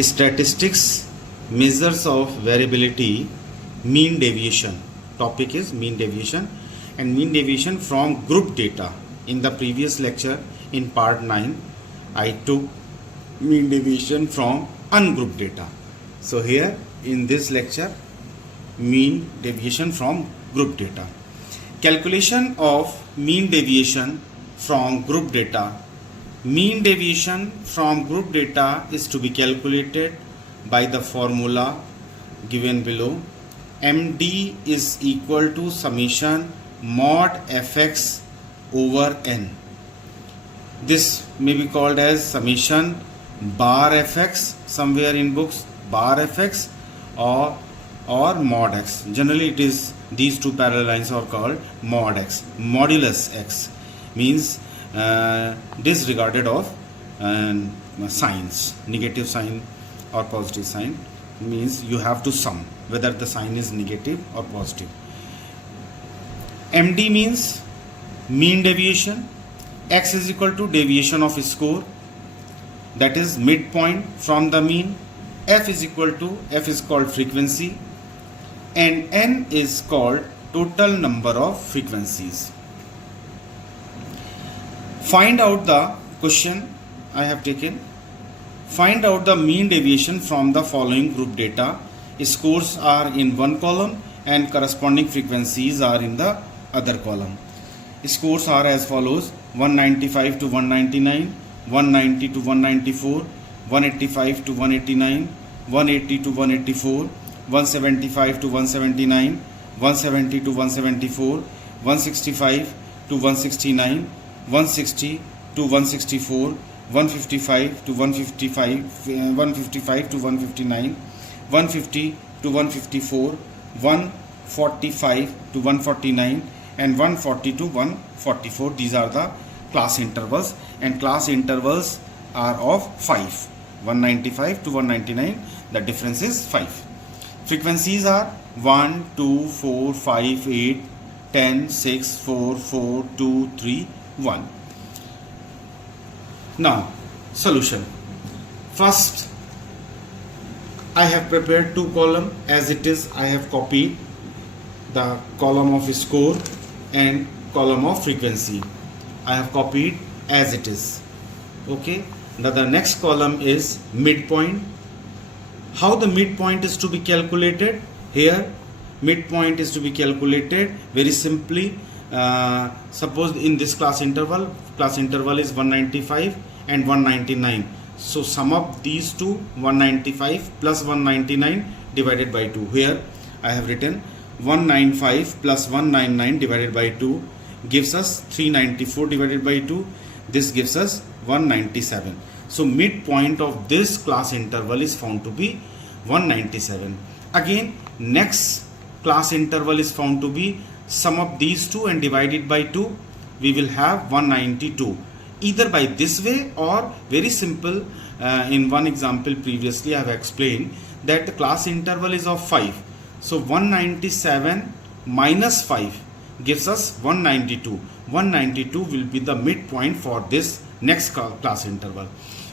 Statistics measures of variability, mean deviation. Topic is mean deviation and mean deviation from group data. In the previous lecture in part 9 I took mean deviation from ungrouped data. So here in this lecture, mean deviation from group data. Calculation of mean deviation from group data. Mean deviation from group data is to be calculated by the formula given below. MD is equal to summation mod fx over n. This may be called as summation bar fx, somewhere in books bar fx or mod x. Generally it is these two parallel lines are called mod x. Modulus x means disregarded of signs, negative sign or positive sign, means you have to sum whether the sign is negative or positive. MD means mean deviation, x is equal to deviation of score, that is midpoint from the mean, f is called frequency, and n is called total number of frequencies. Find out the question I have taken. Find out the mean deviation from the following group data. Scores are in one column and corresponding frequencies are in the other column. Scores are as follows: 195 to 199, 190 to 194, 185 to 189, 180 to 184, 175 to 179, 170 to 174, 165 to 169, 160 to 164, 155 to 155, 155 to 159, 150 to 154, 145 to 149, and 140 to 144. These are the class intervals, and class intervals are of 5. 195 to 199, the difference is 5. Frequencies are 1, 2, 4, 5, 8, 10, 6, 4, 4, 2, 3, 1. Now, solution. First, I have prepared two columns as it is. I have copied the column of score and column of frequency. I have copied as it is. Okay. Now the next column is midpoint. How the midpoint is to be calculated? Here, midpoint is to be calculated very simply. Suppose in this class interval is 195 and 199. So sum up these two, 195 plus 199 divided by 2. Here I have written 195 plus 199 divided by 2 gives us 394 divided by 2. This gives us 197. So midpoint of this class interval is found to be 197. Again, next class interval is found to be sum of these two and divide it by 2. We will have 192. Either by this way or very simple. In one example previously I have explained that the class interval is of 5. So 197 minus 5 gives us 192. 192 will be the midpoint for this next class interval.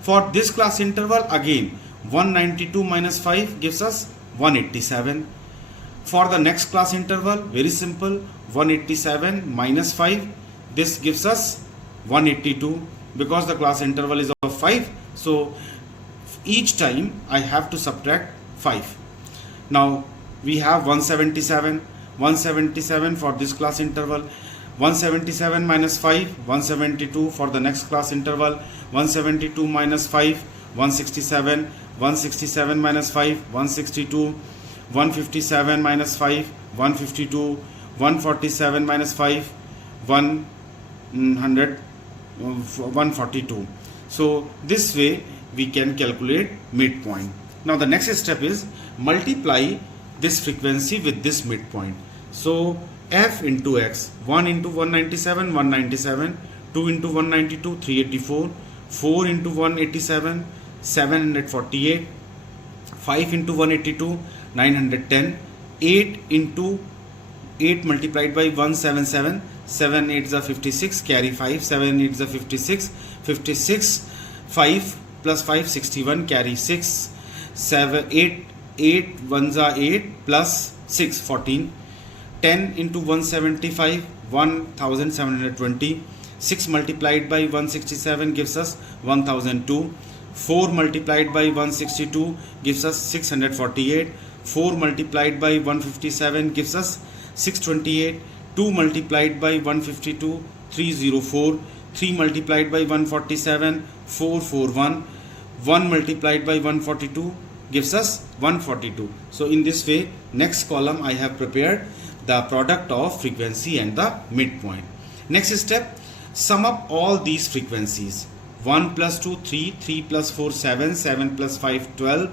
For this class interval, again 192 minus 5 gives us 187. For the next class interval, very simple, 187 minus 5, this gives us 182, because the class interval is of 5. So each time I have to subtract 5. Now we have 177 for this class interval, 177 minus 5, 172 for the next class interval, 172 minus 5, 167, 167 minus 5, 162, 157 minus 5, 152, 147 minus 5, 142. So this way we can calculate midpoint. Now the next step is multiply this frequency with this midpoint. So f into x, 1 into 197, 197, 2 into 192, 384, 4 into 187, 748, 5 into 182, 910, 8 into 8 multiplied by 177, 7 8 is 56, carry 5, 7 8 is 56, 56, 5 plus 5, 61, carry 6, 7 8 8 ones are 8 plus 6 14. 10 into 175 1720. 6 multiplied by 167 gives us 1002. 4 multiplied by 162 gives us 648. 4 multiplied by 157 gives us 628. 2 multiplied by 152 304. 3 multiplied by 147 441. 1 multiplied by 142 gives us 142. So in this way, next column I have prepared the product of frequency and the midpoint. Next step, sum up all these frequencies. 1 plus 2 3, 3 plus 4 7, 7 plus 5 12,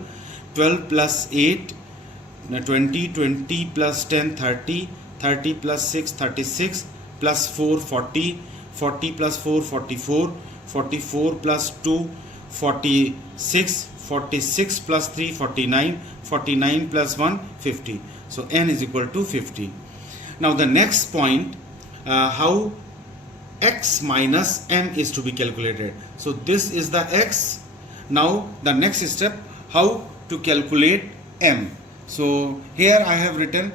12 plus 8 20, 20 plus 10 30, 30 plus 6 36, plus 4 40, 40 plus 4 44, 44 plus 2 46, 46 plus 3 49, 49 plus 1 50. So n is equal to 50. Now the next point, how x minus m is to be calculated. So this is the x. Now the next step, how to calculate m. So here I have written,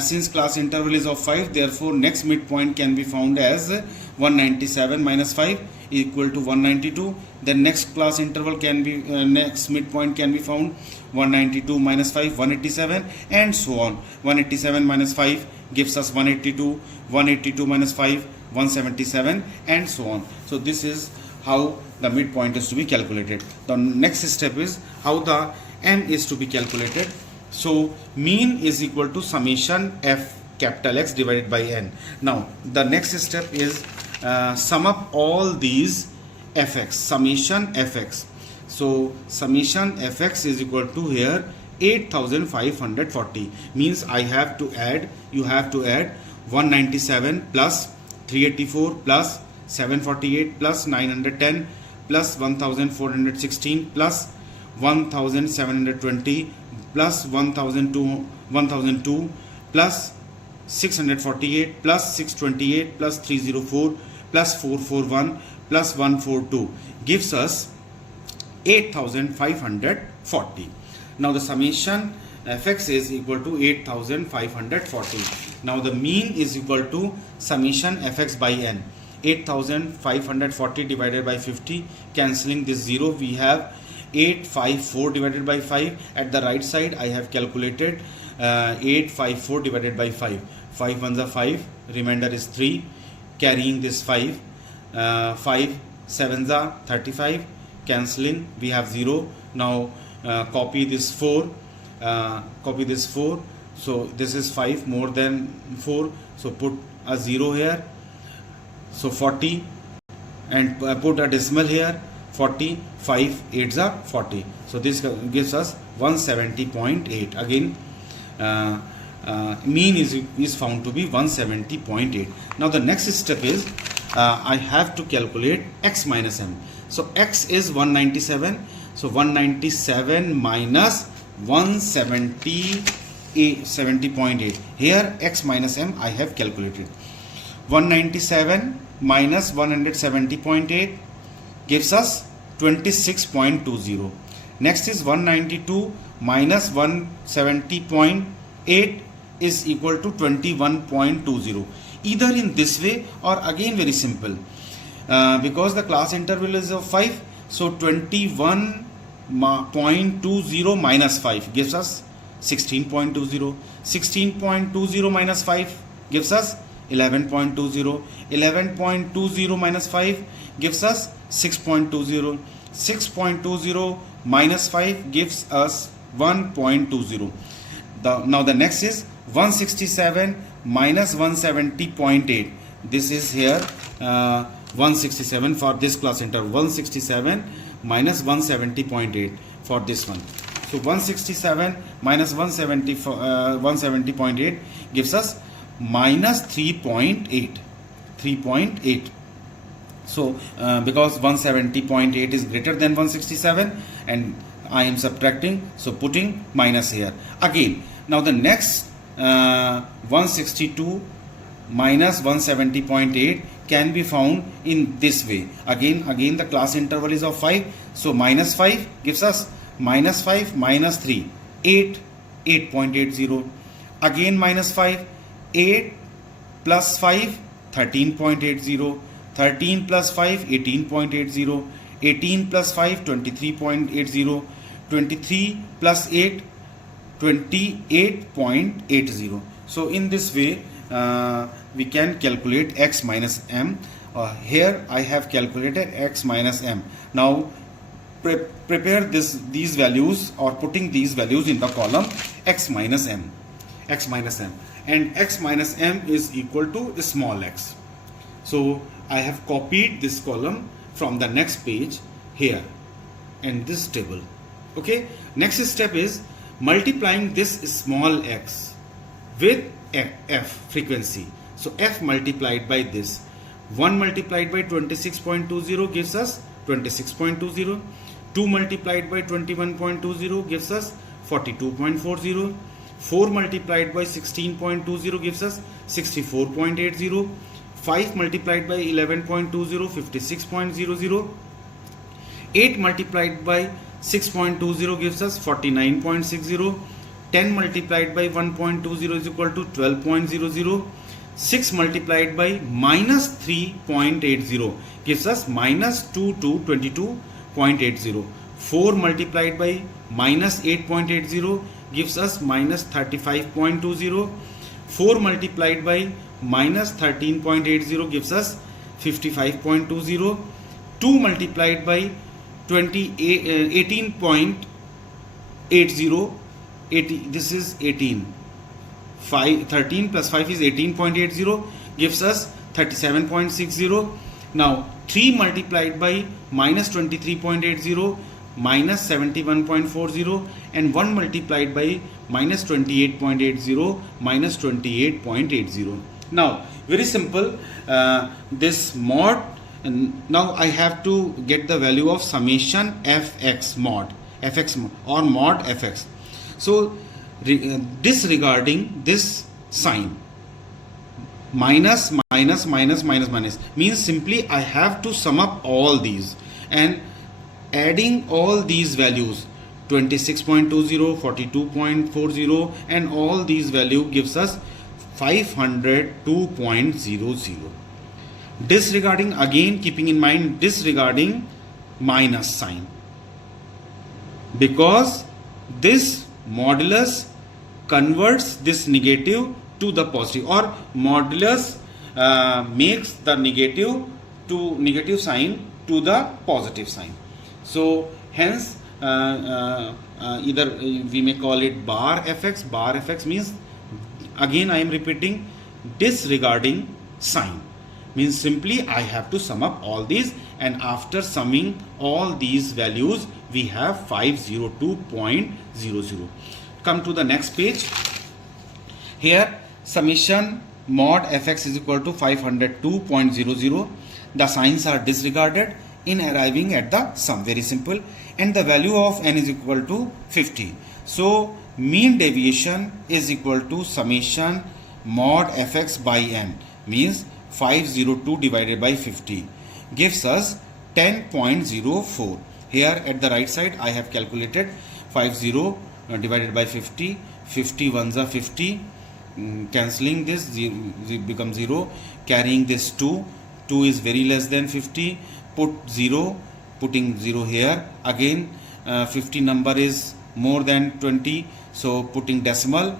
since class interval is of 5, therefore next midpoint can be found as 197 minus 5 equal to 192. Then next class interval can be, next midpoint can be found 192 minus 5 187, and so on. 187 minus 5 gives us 182, 182 minus 5 177, and so on. So this is how the midpoint is to be calculated. The next step is how the m is to be calculated. So mean is equal to summation f capital X divided by n. Now the next step is sum up all these fx, summation fx. So summation fx is equal to here 8540, means I have to add, you have to add 197 plus 384 plus 748 plus 910 plus 1416 plus 1720 plus 1002 plus 648 plus 628 plus 304 plus 441 plus 142 gives us 8540. Now the summation fx is equal to 8540. Now the mean is equal to summation fx by n. 8540 divided by 50, cancelling this 0, we have 854 divided by 5. At the right side I have calculated 854 divided by 5. 5 ones are 5, remainder is 3, carrying this 5. 5 sevens are 35, cancelling we have 0. Now copy this 4, copy this 4. So this is 5 more than 4, so put a 0 here. So 40, and put a decimal here. 40, 5 8s are 40. So this gives us 170.8. Again mean is found to be 170.8. Now the next step is I have to calculate x minus m. So x is 197. So 197 minus 170.8. Here x minus m I have calculated. 197 minus 170.8 gives us 26.20. Next is 192 minus 170.8 is equal to 21.20. Either in this way or again very simple, because the class interval is of 5, so 21.20 minus 5 gives us 16.20. 16.20 minus 5 gives us 11.20. 11.20 minus 5 gives us 6.20. 6.20 minus 5 gives us 1.20. Now the next is 167 minus 170.8. This is here 167 for this class interval. 167 minus 170.8 for this one. So 167 minus 170.8 gives us minus 3.8. 3.8. So because 170.8 is greater than 167 and I am subtracting, so putting minus here. Again, now the next 162 minus 170.8 can be found in this way. Again the class interval is of 5, so minus 5 gives us minus 5 minus 3 8, 8.80. Again minus 5, 8 plus 5 13.80, 13 plus 5 18.80, 18 plus 5 23.80, 23 plus 8 28.80. So in this way we can calculate x minus m. Here I have calculated x minus m. Now prepare these values, or putting these values in the column x minus m, and x minus m is equal to small x. So I have copied this column from the next page here and this table. Okay, next step is multiplying this small x with f frequency. So f multiplied by this, 1 multiplied by 26.20 gives us 26.20, 2 multiplied by 21.20 gives us 42.40, 4 multiplied by 16.20 gives us 64.80, 5 multiplied by 11.20 56.00, 8 multiplied by 6.20 gives us 49.60, 10 multiplied by 1.20 is equal to 12.00, 6 multiplied by minus 3.80 gives us minus 22.80, 4 multiplied by minus 8.80 gives us minus 35.20, 4 multiplied by minus 13.80 gives us 55.20, 2 multiplied by 18.80, this is 18, 13 plus 5 is 18.80 gives us 37.60. Now 3 multiplied by minus 23.80 minus 71.40, and 1 multiplied by minus 28.80 minus 28.80. Now very simple, this mod, and now I have to get the value of summation fx mod or mod fx. So disregarding this sign, minus minus minus minus minus means simply I have to sum up all these, and adding all these values 26.20, 42.40 and all these value gives us 502.00. Disregarding, again keeping in mind disregarding minus sign, because this modulus converts this negative to the positive, or modulus makes the negative sign to the positive sign. So hence either we may call it bar fx. Bar fx means, again I am repeating, disregarding sign means simply I have to sum up all these, and after summing all these values we have 502.00. Come to the next page. Here summation mod fx is equal to 502.00. The signs are disregarded in arriving at the sum, very simple, and the value of n is equal to 50. So mean deviation is equal to summation mod fx by n, means 502 divided by 50 gives us 10.04. Here at the right side I have calculated 50 divided by 50, 50 ones are 50, cancelling this becomes 0, carrying this 2 is very less than 50, put 0, putting 0 here, again 50 number is more than 20, so putting decimal,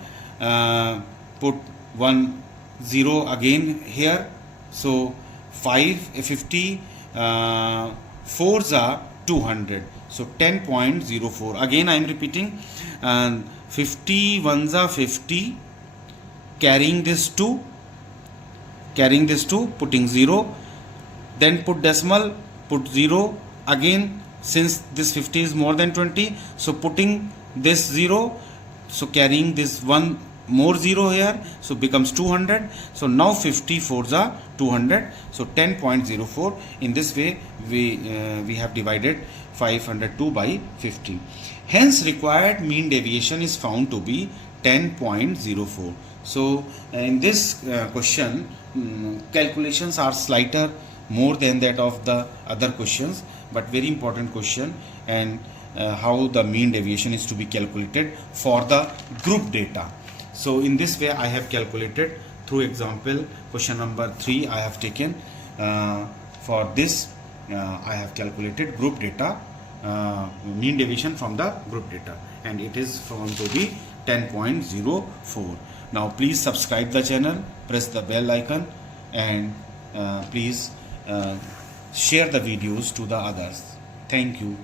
put 1 0 again here, so 50 4s are 200, so 10.04. again I am repeating, 50 ones are 50, carrying this 2, putting 0, then put decimal, put 0, again since this 50 is more than 20, so putting this 0, so carrying this 1 more 0 here, so becomes 200. So now 54s are 200, so 10.04. in this way we have divided 502 by 50. Hence required mean deviation is found to be 10.04. So in this question calculations are slighter more than that of the other questions, but very important question, and how the mean deviation is to be calculated for the group data. So in this way I have calculated through example question number 3 I have taken. For this I have calculated group data, mean deviation from the group data, and it is found to be 10.04. Now please subscribe the channel, press the bell icon, and please share the videos to the others. Thank you.